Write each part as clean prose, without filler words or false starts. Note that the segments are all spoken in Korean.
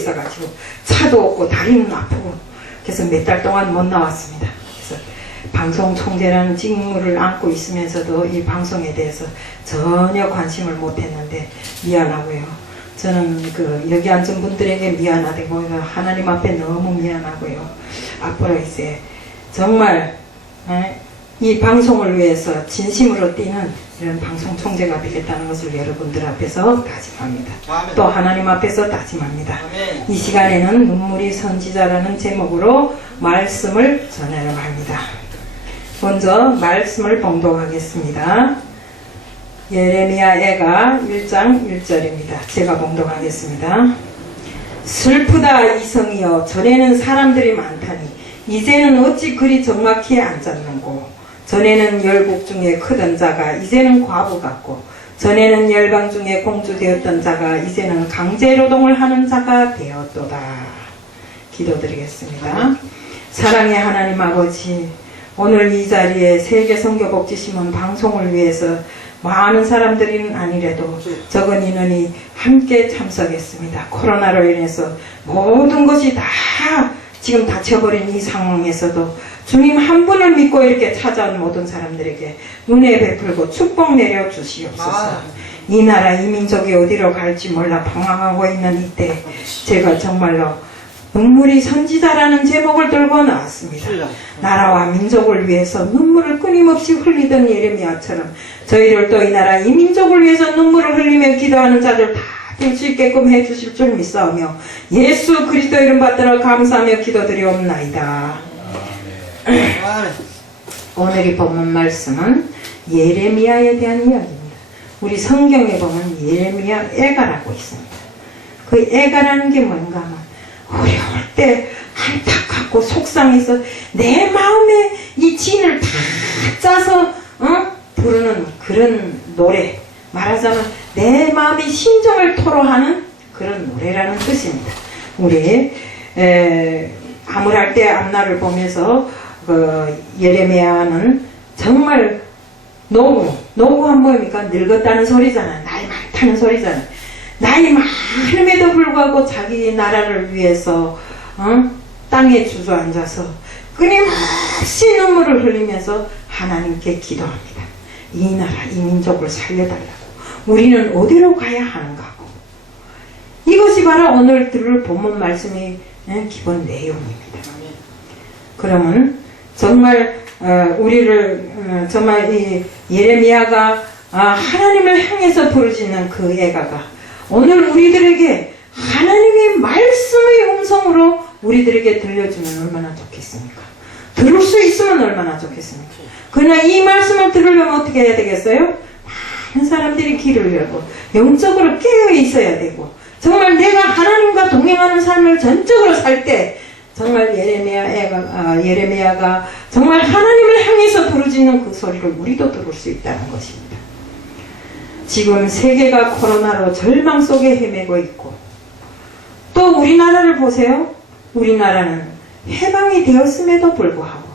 있어가지고 차도 없고 다리는 아프고 그래서 몇 달 동안 못 나왔습니다. 그래서 방송 총재라는 직무를 안고 있으면서도 이 방송에 대해서 전혀 관심을 못했는데 미안하고요. 저는 여기 앉은 분들에게 미안하고 하나님 앞에 너무 미안하고요. 앞으로 이제 정말 이 방송을 위해서 진심으로 뛰는 이런 방송 총재가 되겠다는 것을 여러분들 앞에서 다짐합니다. 아멘. 또 하나님 앞에서 다짐합니다. 아멘. 이 시간에는 눈물이 선지자라는 제목으로 말씀을 전하려 합니다. 먼저 말씀을 봉독하겠습니다. 예레미야 애가 1장 1절입니다. 제가 봉독하겠습니다. 슬프다 이성이여, 전에는 사람들이 많다니 이제는 어찌 그리 적막히 앉았는고. 전에는 열국 중에 크던 자가 이제는 과부 같고, 전에는 열방 중에 공주 되었던 자가 이제는 강제노동을 하는 자가 되었도다. 기도드리겠습니다. 사랑의 하나님 아버지, 오늘 이 자리에 세계선교복지신문 방송을 위해서 많은 사람들은 아니래도 적은 인원이 함께 참석했습니다. 코로나로 인해서 모든 것이 다 지금 닫혀버린 이 상황에서도 주님 한 분을 믿고 이렇게 찾아온 모든 사람들에게 은혜 베풀고 축복 내려 주시옵소서. 이 나라 이 민족이 어디로 갈지 몰라 방황하고 있는 이때 제가 정말로 눈물이 선지자라는 제목을 들고 나왔습니다. 나라와 민족을 위해서 눈물을 끊임없이 흘리던 예레미야처럼 저희를 또 이 나라 이 민족을 위해서 눈물을 흘리며 기도하는 자들 다 될 수 있게끔 해주실 줄 믿사오며 예수 그리스도 이름 받들어 감사하며 기도드리옵나이다. 오늘의 본문 말씀은 예레미야에 대한 이야기입니다. 우리 성경에 보면 예레미야 애가라고 있습니다. 그 애가라는 게 뭔가 하면 어려울 때 안타깝고 속상해서 내 마음에 이 진을 다 짜서 부르는 그런 노래, 말하자면 내 마음의 심정을 토로하는 그런 노래라는 뜻입니다. 우리 암울할 때 앞날을 보면서 예레미야는 정말 노후한 뭐입니까? 늙었다는 소리잖아. 나이 많다는 소리잖아. 나이 많음에도 불구하고 자기 나라를 위해서 땅에 주저앉아서 끊임없이 눈물을 흘리면서 하나님께 기도합니다. 이 나라 이 민족을 살려달라고. 우리는 어디로 가야 하는가고. 이것이 바로 오늘 들을 본문 말씀의 기본 내용입니다. 그러면 정말 우리를 정말 이 예레미야가 하나님을 향해서 부르짖는 그 애가가 오늘 우리들에게 하나님의 말씀의 음성으로 우리들에게 들려주면 얼마나 좋겠습니까? 들을 수 있으면 얼마나 좋겠습니까? 그러나 이 말씀을 들으려면 어떻게 해야 되겠어요? 많은 사람들이 귀를 열고 영적으로 깨어 있어야 되고 정말 내가 하나님과 동행하는 삶을 전적으로 살 때 정말 예레미야가 정말 하나님을 향해서 부르짖는 그 소리를 우리도 들을 수 있다는 것입니다. 지금 세계가 코로나로 절망 속에 헤매고 있고 또 우리나라를 보세요. 우리나라는 해방이 되었음에도 불구하고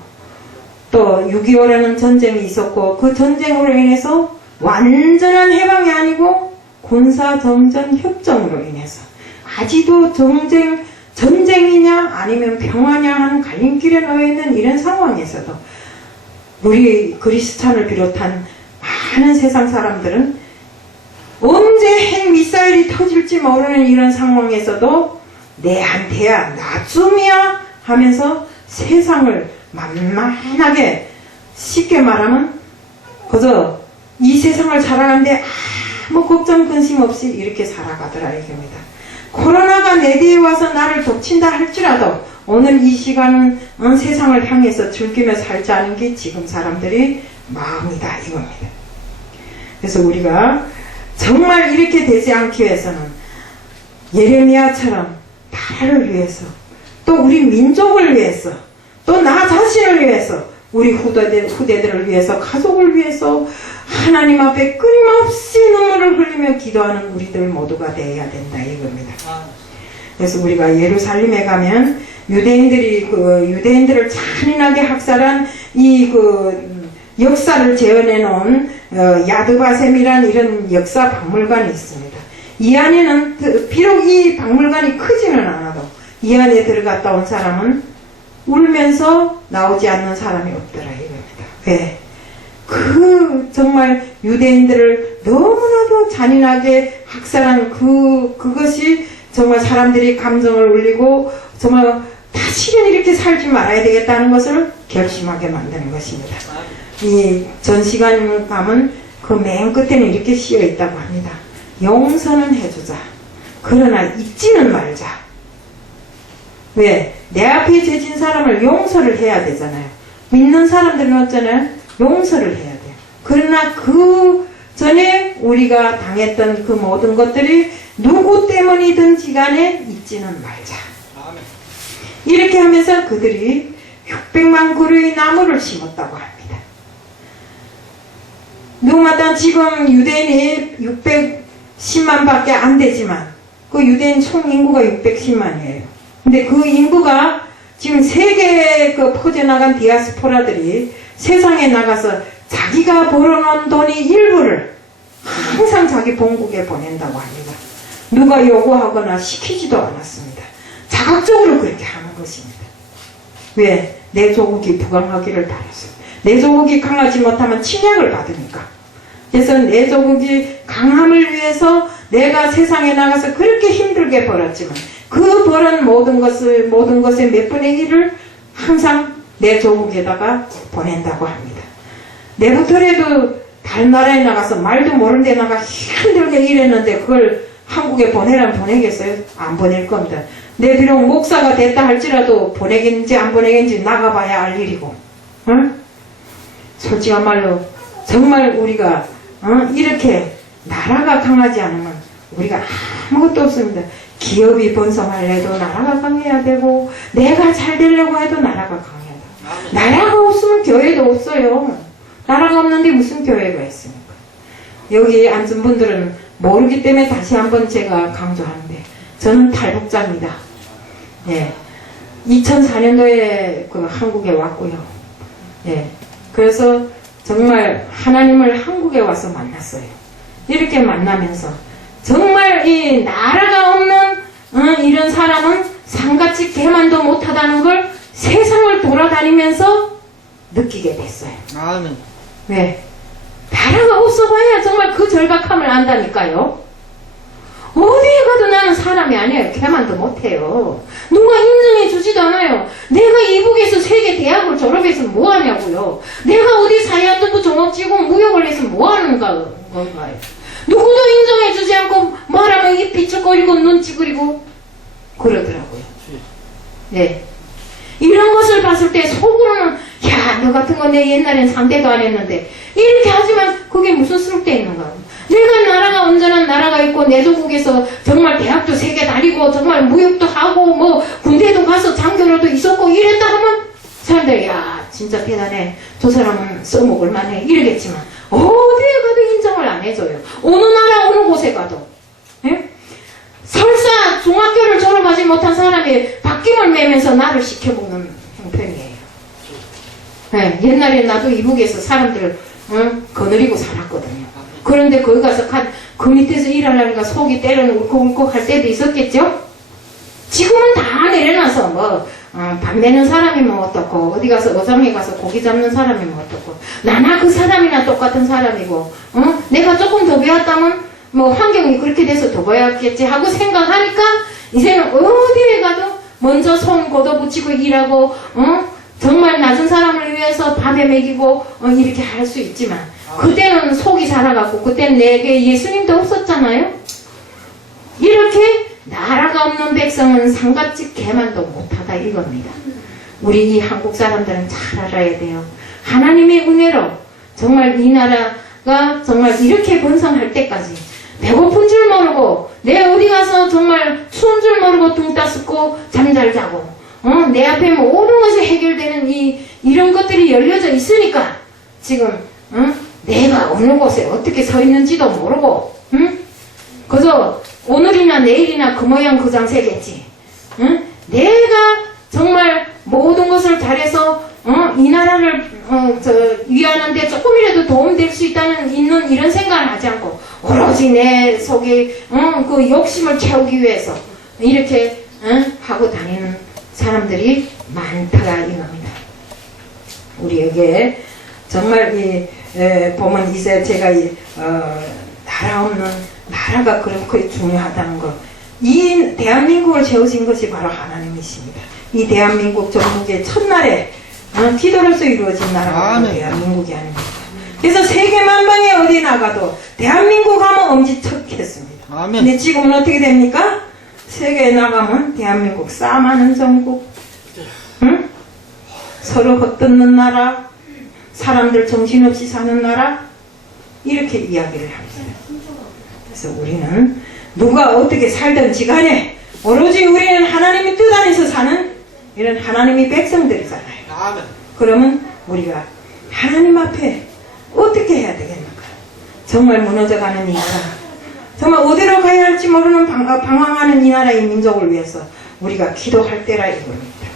또 6.25라는 전쟁이 있었고 그 전쟁으로 인해서 완전한 해방이 아니고 군사정전 협정으로 인해서 아직도 전쟁이냐 아니면 평화냐 하는 갈림길에 놓여있는 이런 상황에서도 우리 그리스찬을 비롯한 많은 세상 사람들은 언제 핵미사일이 터질지 모르는 이런 상황에서도 내한테야 나쯤이야 하면서 세상을 만만하게 쉽게 말하면 그저 이 세상을 살아가는데 아무 걱정 근심 없이 이렇게 살아가더라 이겁니다. 코로나가 내 뒤에 와서 나를 덮친다 할지라도 오늘 이 시간은 세상을 향해서 즐기며 살지 않은 게 지금 사람들이 마음이다 이겁니다. 그래서 우리가 정말 이렇게 되지 않기 위해서는 예레미야처럼 나라를 위해서 또 우리 민족을 위해서 또 나 자신을 위해서 우리 후대들을 위해서 가족을 위해서 하나님 앞에 끊임없이 눈물을 흘리며 기도하는 우리들 모두가 되어야 된다 이겁니다. 그래서 우리가 예루살렘에 가면 유대인들을 잔인하게 학살한 이 역사를 재현해 놓은 야드바셈이란 이런 역사 박물관이 있습니다. 이 안에는 비록 이 박물관이 크지는 않아도 이 안에 들어갔다 온 사람은 울면서 나오지 않는 사람이 없더라 이겁니다. 왜? 그 정말 유대인들을 너무나도 잔인하게 학살한 그것이 정말 사람들이 감정을 울리고 정말 다시는 이렇게 살지 말아야 되겠다는 것을 결심하게 만드는 것입니다. 이 전시관 가면 그 맨 끝에는 이렇게 씌어 있다고 합니다. 용서는 해주자. 그러나 잊지는 말자. 왜? 내 앞에 죄진 사람을 용서를 해야 되잖아요. 믿는 사람들은 어쩌나요? 용서를 해야 돼요. 그러나 그 전에 우리가 당했던 그 모든 것들이 누구 때문이든지 간에 잊지는 말자. 이렇게 하면서 그들이 600만 그루의 나무를 심었다고 합니다. 누구마다 지금 유대인이 610만 밖에 안 되지만 그 유대인 총 인구가 610만이에요. 근데 그 인구가 지금 세계에 그 퍼져나간 디아스포라들이 세상에 나가서 자기가 벌어놓은 돈의 일부를 항상 자기 본국에 보낸다고 합니다. 누가 요구하거나 시키지도 않았습니다. 자각적으로 그렇게 하는 것입니다. 왜? 내 조국이 부강하기를 바랐어요. 내 조국이 강하지 못하면 침략을 받으니까. 그래서 내 조국이 강함을 위해서 내가 세상에 나가서 그렇게 힘들게 벌었지만 그 벌은 모든 것의 몇 분의 1을 항상 내 조국에다가 보낸다고 합니다. 내부터라도 다른 나라에 나가서 말도 모르는 데 나가 힘들게 일했는데 그걸 한국에 보내라면 보내겠어요? 안 보낼 겁니다. 내 비록 목사가 됐다 할지라도 보내겠는지 안 보내겠는지 나가봐야 알 일이고, 응? 솔직한 말로 정말 우리가 이렇게 나라가 강하지 않으면 우리가 아무것도 없습니다. 기업이 번성하려도 나라가 강해야 되고 내가 잘 되려고 해도 나라가 강해야 되고 나라가 없으면 교회도 없어요. 나라가 없는데 무슨 교회가 있습니까? 여기 앉은 분들은 모르기 때문에 다시 한번 제가 강조하는데 저는 탈북자입니다. 예. 2004년도에 그 한국에 왔고요. 예. 그래서 정말 하나님을 한국에 와서 만났어요. 이렇게 만나면서 정말 이 나라가 없는 이런 사람은 상같이 개만도 못하다는 걸 세상을 돌아다니면서 느끼게 됐어요. 아멘. 왜? 나라가 없어봐야 정말 그 절박함을 안다니까요. 어디에 가도 나는 사람이 아니에요. 개만도 못해요. 누가 인정해 주지도 않아요. 내가 이북에서 세계 대학을 졸업해서 뭐 하냐고요. 내가 어디 사회안전부 종업지고 무역을 해서 뭐 하는 건가요. 누구도 인정해 주지 않고 말하면 입 비쩍거리고 눈 찌그리고 그러더라고요. 네. 이런 것을 봤을 때 속으로는 야, 너 같은 거 내 옛날엔 상대도 안 했는데 이렇게 하지만 그게 무슨 쓸데있는가. 내가 나라가 온전한 나라가 있고 내 조국에서 정말 대학도 3개 다니고 정말 무역도 하고 뭐 군대도 가서 장교로도 있었고 이랬다 하면 사람들이 야 진짜 대단해. 저 사람은 써먹을 만해 이러겠지만 어디에 가도 인정을 안 해줘요. 어느 나라 어느 곳에 가도. 예? 설사 중학교를 졸업하지 못한 사람이 바퀴를 매면서 나를 시켜먹는 형편이에요. 예, 옛날에 나도 이북에서 사람들을 거느리고 살았거든요. 그런데 거기 가서 그 밑에서 일하려니까 속이 때로는 울컥울컥 할 때도 있었겠죠? 지금은 다 내려놔서 밥 내는 사람이 뭐 어떻고 어디 가서 어장에 가서 고기 잡는 사람이 뭐 어떻고 나나 그 사람이나 똑같은 사람이고 내가 조금 더 배웠다면 뭐 환경이 그렇게 돼서 더 배웠겠지 하고 생각하니까 이제는 어디에 가도 먼저 손 걷어붙이고 일하고 정말 낮은 사람을 위해서 밥에 먹이고 이렇게 할 수 있지만 그때는 속이 살아갔고 그때는 내게 예수님도 없었잖아요. 이렇게 나라가 없는 백성은 상같이 개만도 못하다 이겁니다. 우리 이 한국 사람들은 잘 알아야 돼요. 하나님의 은혜로 정말 이 나라가 정말 이렇게 번성할 때까지 배고픈 줄 모르고 내 어디 가서 정말 추운 줄 모르고 둥 따스고 잠잘 자고 내 앞에 모든 것이 해결되는 이런 것들이 열려져 있으니까 지금 내가 어느 곳에 어떻게 서 있는지도 모르고 그저 오늘이나 내일이나 그 모양 그 장세겠지. 내가 정말 모든 것을 잘해서 이 나라를 위하는데 조금이라도 도움될 수 있는 이런 생각을 하지 않고 오로지 내 속에 그 욕심을 채우기 위해서 이렇게 하고 다니는 사람들이 많더라 이겁니다. 우리에게 정말 보면 이제 제가 나라 없는 나라가 그렇게 중요하다는 것, 이 대한민국을 세우신 것이 바로 하나님이십니다. 이 대한민국 전국의 첫날에 기도로서 이루어진 나라가 바로 대한민국이 아닙니까? 그래서 세계 만방에 어디 나가도 대한민국 하면 엄지척했습니다. 근데 지금은 어떻게 됩니까? 세계에 나가면 대한민국 싸마는 전국, 응? 서로 헛듣는 나라, 사람들 정신없이 사는 나라, 이렇게 이야기를 합니다. 그래서 우리는 누가 어떻게 살든지 간에 오로지 우리는 하나님의 뜻 안에서 사는 이런 하나님의 백성들이잖아요. 그러면 우리가 하나님 앞에 어떻게 해야 되겠는가? 정말 무너져가는 이 나라, 정말 어디로 가야 할지 모르는 방황하는 이 나라의 민족을 위해서 우리가 기도할 때라 이겁니다.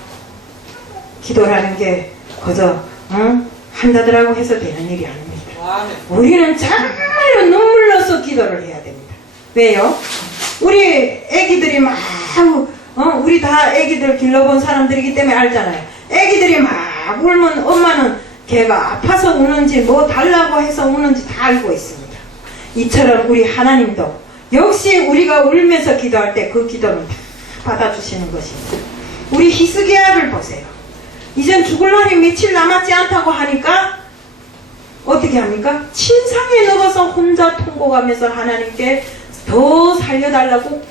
기도라는 게 그저 한다더라고 해서 되는 일이 아닙니다. 우리는 정말로 눈물로써 기도를 해야 됩니다. 왜요? 우리 애기들이 막 우리 다 애기들 길러본 사람들이기 때문에 알잖아요. 애기들이 막 울면 엄마는 걔가 아파서 우는지 뭐 달라고 해서 우는지 다 알고 있습니다. 이처럼 우리 하나님도 역시 우리가 울면서 기도할 때 그 기도는 다 받아주시는 것입니다. 우리 히스기야를 보세요. 이젠 죽을 날이 며칠 남았지 않다고 하니까 어떻게 합니까? 침상에 누워서 혼자 통곡하면서 하나님께 더 살려달라고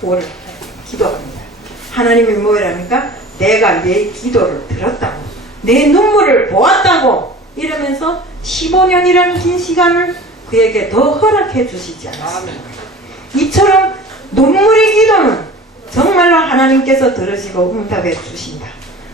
기도합니다. 하나님이 뭐랍니까? 내가 내 기도를 들었다고, 내 눈물을 보았다고 이러면서 15년이라는 긴 시간을 그에게 더 허락해 주시지 않았습니까? 이처럼 눈물의 기도는 정말로 하나님께서 들으시고 응답해 주신다.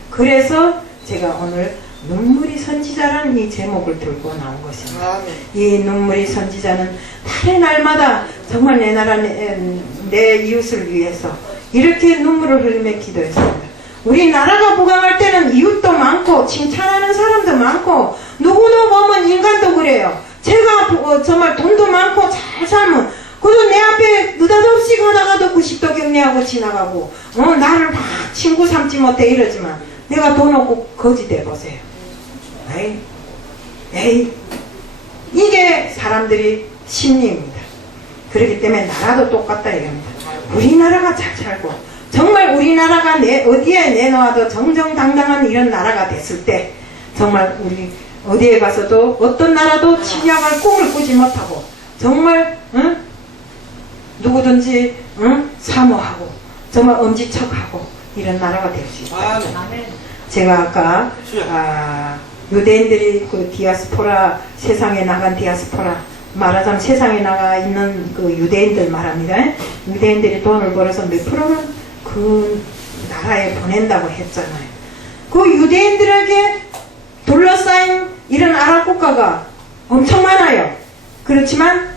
그래서 제가 오늘 눈물이 선지자라는 이 제목을 들고 나온 것입니다. 이 눈물이 선지자는 하루 날마다 정말 내 나라 내 이웃을 위해서 이렇게 눈물을 흘리며 기도했습니다. 우리 나라가 부강할 때는 이웃도 많고 칭찬하는 사람도 많고 누구도 보면 인간도 그래요. 제가 정말 돈도 많고 잘 살면 그래도 내 앞에 느닷없이 가다가도 90도 경례하고 지나가고 나를 막 친구 삼지 못해 이러지만 내가 돈 없고 거지 돼보세요. 에이 이게 사람들이 심리입니다. 그렇기 때문에 나라도 똑같다 이겁니다. 우리나라가 잘 살고 정말 우리나라가 어디에 내놓아도 정정당당한 이런 나라가 됐을 때 정말 우리 어디에 가서도 어떤 나라도 침략할 꿈을 꾸지 못하고 정말 누구든지 사모하고 정말 엄지척하고 이런 나라가 될 수 있다. 제가 아까 유대인들이 그 디아스포라, 세상에 나간 디아스포라, 말하자면 세상에 나가 있는 그 유대인들 말합니다. 유대인들이 돈을 벌어서 몇 프로는 그 나라에 보낸다고 했잖아요. 그 유대인들에게 둘러싸인 이런 아랍 국가가 엄청 많아요. 그렇지만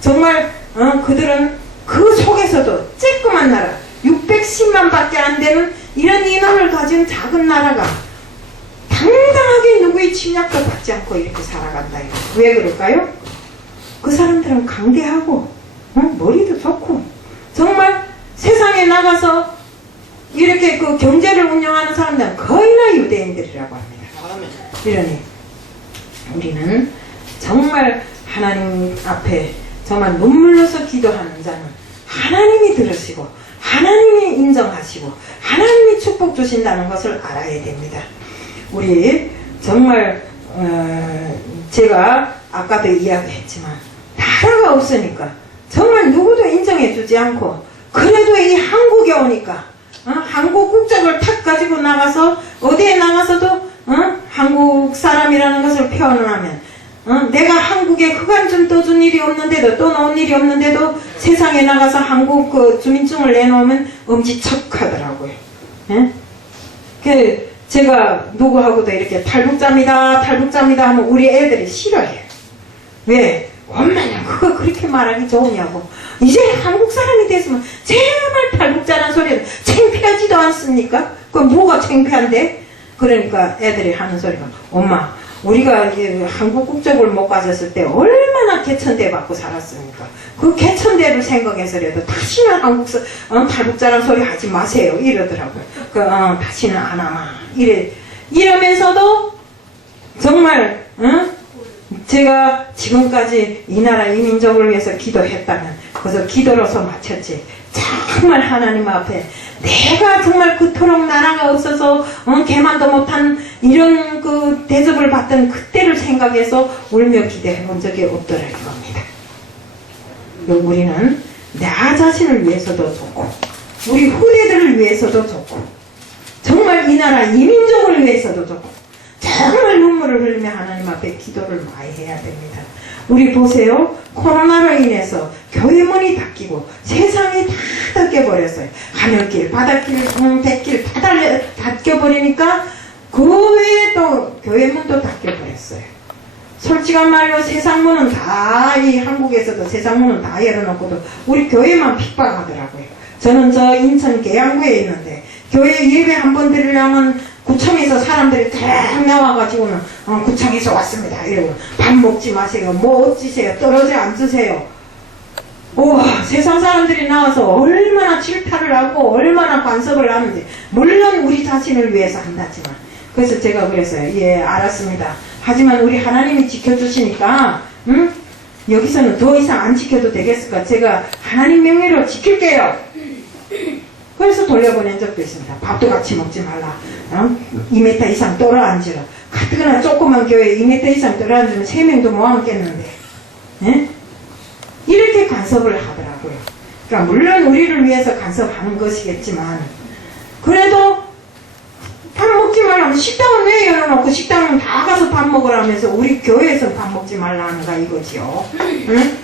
정말 그들은 그 속에서도 쬐끄만 나라 610만 밖에 안 되는 이런 인원을 가진 작은 나라가 당당하게 누구의 침략도 받지 않고 이렇게 살아간다. 왜 그럴까요? 그 사람들은 강대하고 머리도 좋고 정말 세상에 나가서 이렇게 그 경제를 운영하는 사람들은 거의나 유대인들이라고 합니다. 이러니 우리는 정말 하나님 앞에 정말 눈물로서 기도하는 자는 하나님이 들으시고 하나님이 인정하시고 하나님이 축복 주신다는 것을 알아야 됩니다. 우리 정말 제가 아까도 이야기했지만 나라가 없으니까 정말 누구도 인정해 주지 않고 그래도 이 한국에 오니까 한국 국적을 탁 가지고 나가서 어디에 나가서도 한국 사람이라는 것을 표현을 하면 내가 한국에 흑안 좀 떠준 일이 없는데도 떠놓은 일이 없는데도 세상에 나가서 한국 그 주민증을 내놓으면 엄지척하더라고요. 예? 제가 누구하고도 이렇게 탈북자입니다 하면 우리 애들이 싫어해요. 왜? 엄마냐 그거 그렇게 말하기 좋으냐고. 이제 한국 사람이 됐으면 제발 탈북자란 소리는 창피하지도 않습니까? 그 뭐가 창피한데? 그러니까 애들이 하는 소리가 엄마 우리가 이제 한국 국적을 못 가졌을 때 얼마나 개천대 받고 살았습니까? 그 개천대를 생각해서라도 다시는 탈북자란 소리 하지 마세요 이러더라고요. 다시는 안 하마 이러면서도 정말 제가 지금까지 이 나라 이 민족을 위해서 기도했다면 그래서 기도로서 마쳤지. 정말 하나님 앞에 내가 정말 그토록 나라가 없어서 개만도 못한 이런 그 대접을 받던 그때를 생각해서 울며 기도해 본 적이 없더라 이겁니다. 우리는 나 자신을 위해서도 좋고 우리 후대들을 위해서도 좋고 정말 이 나라 이 민족을 위해서도 좋고 정말 눈물을 흘리며 하나님 앞에 기도를 많이 해야 됩니다. 우리 보세요. 코로나로 인해서 교회 문이 닫히고 세상이 다 닫혀버렸어요. 하늘길, 바닷길, 백길 다 닫혀버리니까 그 외에 또 교회 문도 닫혀버렸어요. 솔직한 말로 세상 문은 다, 이 한국에서도 세상 문은 다 열어놓고도 우리 교회만 핍박하더라고요. 저는 저 인천 계양구에 있는데 교회 예배 한 번 드리려면 구청에서 사람들이 다 나와가지고는 구청에서 왔습니다 이러고 밥 먹지 마세요 뭐 어찌세요 떨어져 앉으세요. 우와 세상 사람들이 나와서 얼마나 질타를 하고 얼마나 간섭을 하는지 물론 우리 자신을 위해서 한다지만 그래서 제가 그랬어요. 예 알았습니다. 하지만 우리 하나님이 지켜주시니까 여기서는 더 이상 안 지켜도 되겠을까 제가 하나님 명예로 지킬게요. 그래서 돌려보낸 적도 있습니다. 밥도 같이 먹지 말라. 2m 이상 떨어 앉으라. 가뜩이나 조그만 교회에 2m 이상 떨어 앉으면 3명도 못 앉겠는데. 예? 이렇게 간섭을 하더라고요. 그러니까 물론 우리를 위해서 간섭하는 것이겠지만 그래도 밥 먹지 말라면 식당은 왜 열어놓고 식당은 다 가서 밥 먹으라면서 우리 교회에서 밥 먹지 말라 하는가 이거지요. 응?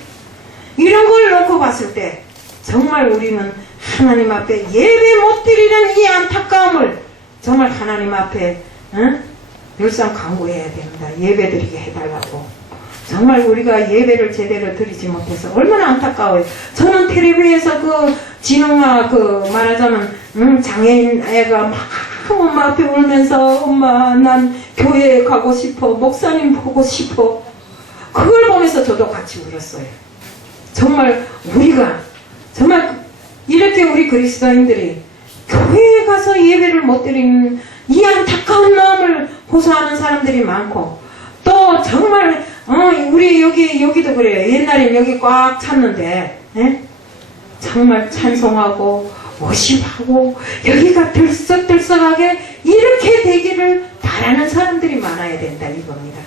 이런 걸 놓고 봤을 때 정말 우리는 하나님 앞에 예배 못 드리는 이 안타까움을 정말 하나님 앞에 늘상 간구해야 됩니다. 예배 드리게 해달라고. 정말 우리가 예배를 제대로 드리지 못해서 얼마나 안타까워요. 저는 텔레비에서 그 진흥아 말하자면 장애인 애가 막 엄마 앞에 울면서 엄마 난 교회에 가고 싶어 목사님 보고 싶어 그걸 보면서 저도 같이 울었어요. 정말 우리가 정말 이렇게 우리 그리스도인들이 교회에 가서 예배를 못 드리는 이 안타까운 마음을 호소하는 사람들이 많고 또 정말 우리 여기도 그래요. 옛날엔 여기 꽉 찼는데 정말 찬송하고 워십하고 여기가 들썩들썩하게 이렇게 되기를 바라는 사람들이 많아야 된다 이겁니다.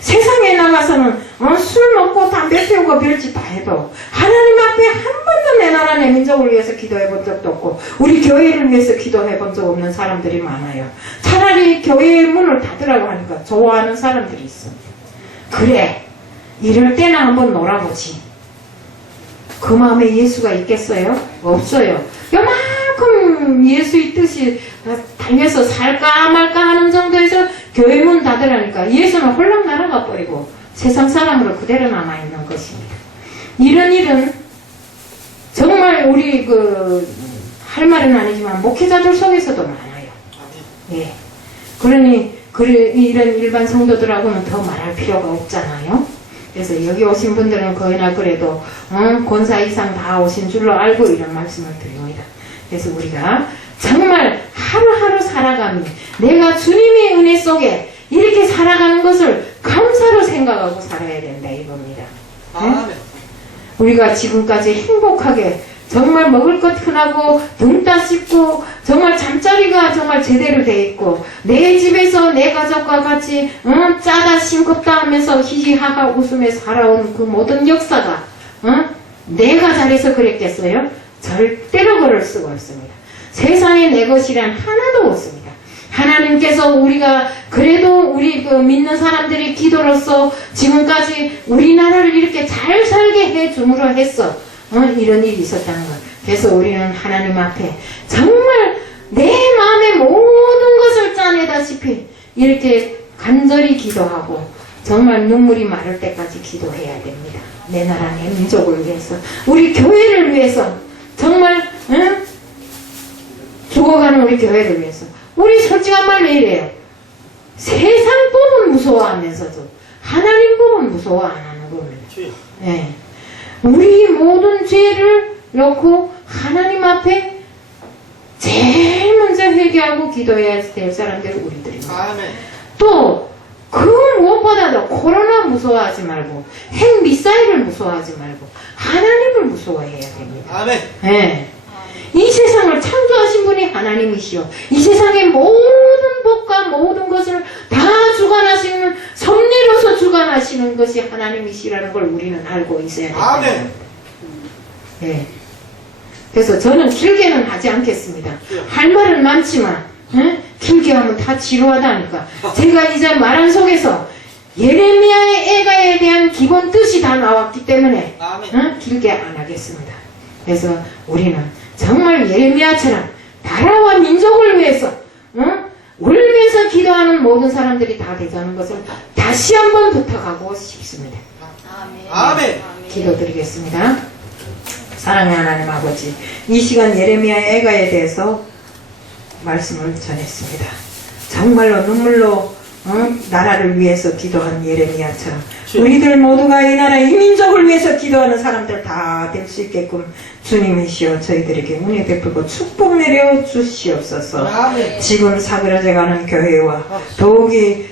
세상에 나가서는 술 먹고 담배 피우고 별짓 다 해도 하나님 앞에 한 번도 내 나라 내 민족을 위해서 기도해 본 적도 없고 우리 교회를 위해서 기도해 본 적 없는 사람들이 많아요. 차라리 교회의 문을 닫으라고 하니까 좋아하는 사람들이 있습니다. 그래 이럴 때는 한번 놀아보지. 그 마음에 예수가 있겠어요? 없어요. 요만큼 예수의 뜻이 달려서 살까 말까 하는 정도에서 교회 문 닫으라니까 예수는 홀랑 날아가 버리고 세상 사람으로 그대로 남아있는 것입니다. 이런 일은 정말 우리 할 말은 아니지만 목회자들 속에서도 많아요. 예. 그러니 이런 일반 성도들하고는 더 말할 필요가 없잖아요. 그래서 여기 오신 분들은 거의나 그래도 권사 이상 다 오신 줄로 알고 이런 말씀을 드립니다. 그래서 우리가 정말 하루하루 살아가며 내가 주님의 은혜 속에 이렇게 살아가는 것을 감사로 생각하고 살아야 된다 이겁니다. 네? 우리가 지금까지 행복하게 정말 먹을 것 흔하고 등 따 씻고 정말 잠자리가 정말 제대로 돼 있고 내 집에서 내 가족과 같이 짜다 싱겁다 하면서 히히하하 웃으며 살아온 그 모든 역사가 내가 잘해서 그랬겠어요? 절대로 그럴 수가 없습니다. 세상에 내 것이란 하나도 없습니다. 하나님께서 우리가 그래도 우리 믿는 사람들이 기도로서 지금까지 우리나라를 이렇게 잘 살게 해줌으로 해서 이런 일이 있었다는 것. 그래서 우리는 하나님 앞에 정말 내 마음의 모든 것을 짜내다시피 이렇게 간절히 기도하고 정말 눈물이 마를 때까지 기도해야 됩니다. 내 나라 내 민족을 위해서 우리 교회를 위해서 정말 죽어가는 우리 교회를 위해서 우리 솔직한 말로 이래요. 세상뿐 무서워하면서도 하나님 보면 무서워 안 하는 겁니다. 주여. 예. 우리 모든 죄를 놓고 하나님 앞에 제일 먼저 회개하고 기도해야 될 사람들이 우리들입니다. 아멘. 또 그 무엇보다도 코로나 무서워하지 말고 핵 미사일을 무서워하지 말고 하나님을 무서워해야 됩니다. 아멘. 예. 이 세상을 창조하신 분이 하나님이시여 이 세상의 모든 복과 모든 것을 다 주관하시는 섭리로서 주관하시는 것이 하나님이시라는 걸 우리는 알고 있어야 됩니다. 아멘. 예. 그래서 저는 길게는 하지 않겠습니다. 할 말은 많지만 길게 하면 다 지루하다니까. 제가 이제 말한 속에서 예레미야의 애가에 대한 기본 뜻이 다 나왔기 때문에 아멘. 길게 안 하겠습니다. 그래서 우리는 정말 예레미야처럼 나라와 민족을 위해서 울면서 기도하는 모든 사람들이 다 되자는 것을 다시 한번 부탁하고 싶습니다. 아멘. 기도드리겠습니다. 사랑의 하나님 아버지, 이 시간 예레미야의 애가에 대해서 말씀을 전했습니다. 정말로 눈물로 나라를 위해서 기도한 예레미야처럼 우리들 모두가 이 나라 이 민족을 위해서 기도하는 사람들 다 될 수 있게끔 주님이시여 저희들에게 은혜 베풀고 축복 내려 주시옵소서. 아멘. 지금 사그라져가는 교회와 더욱이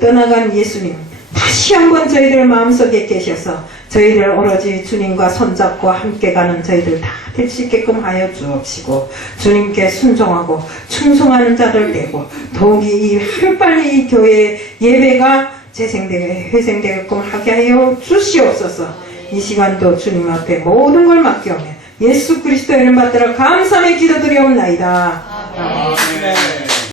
떠나간 예수님 다시 한번 저희들 마음속에 계셔서 저희들 오로지 주님과 손잡고 함께 가는 저희들 다 될 수 있게끔 하여 주옵시고 주님께 순종하고 충성하는 자들 되고 더욱이 이 하루빨리 이 교회 예배가 재생되게 회생되게끔 하게 하여 주시옵소서. 이 시간도 주님 앞에 모든 걸 맡겨오며 예수 그리스도의 이름 받들어 감사의 기도드리옵나이다. 아멘.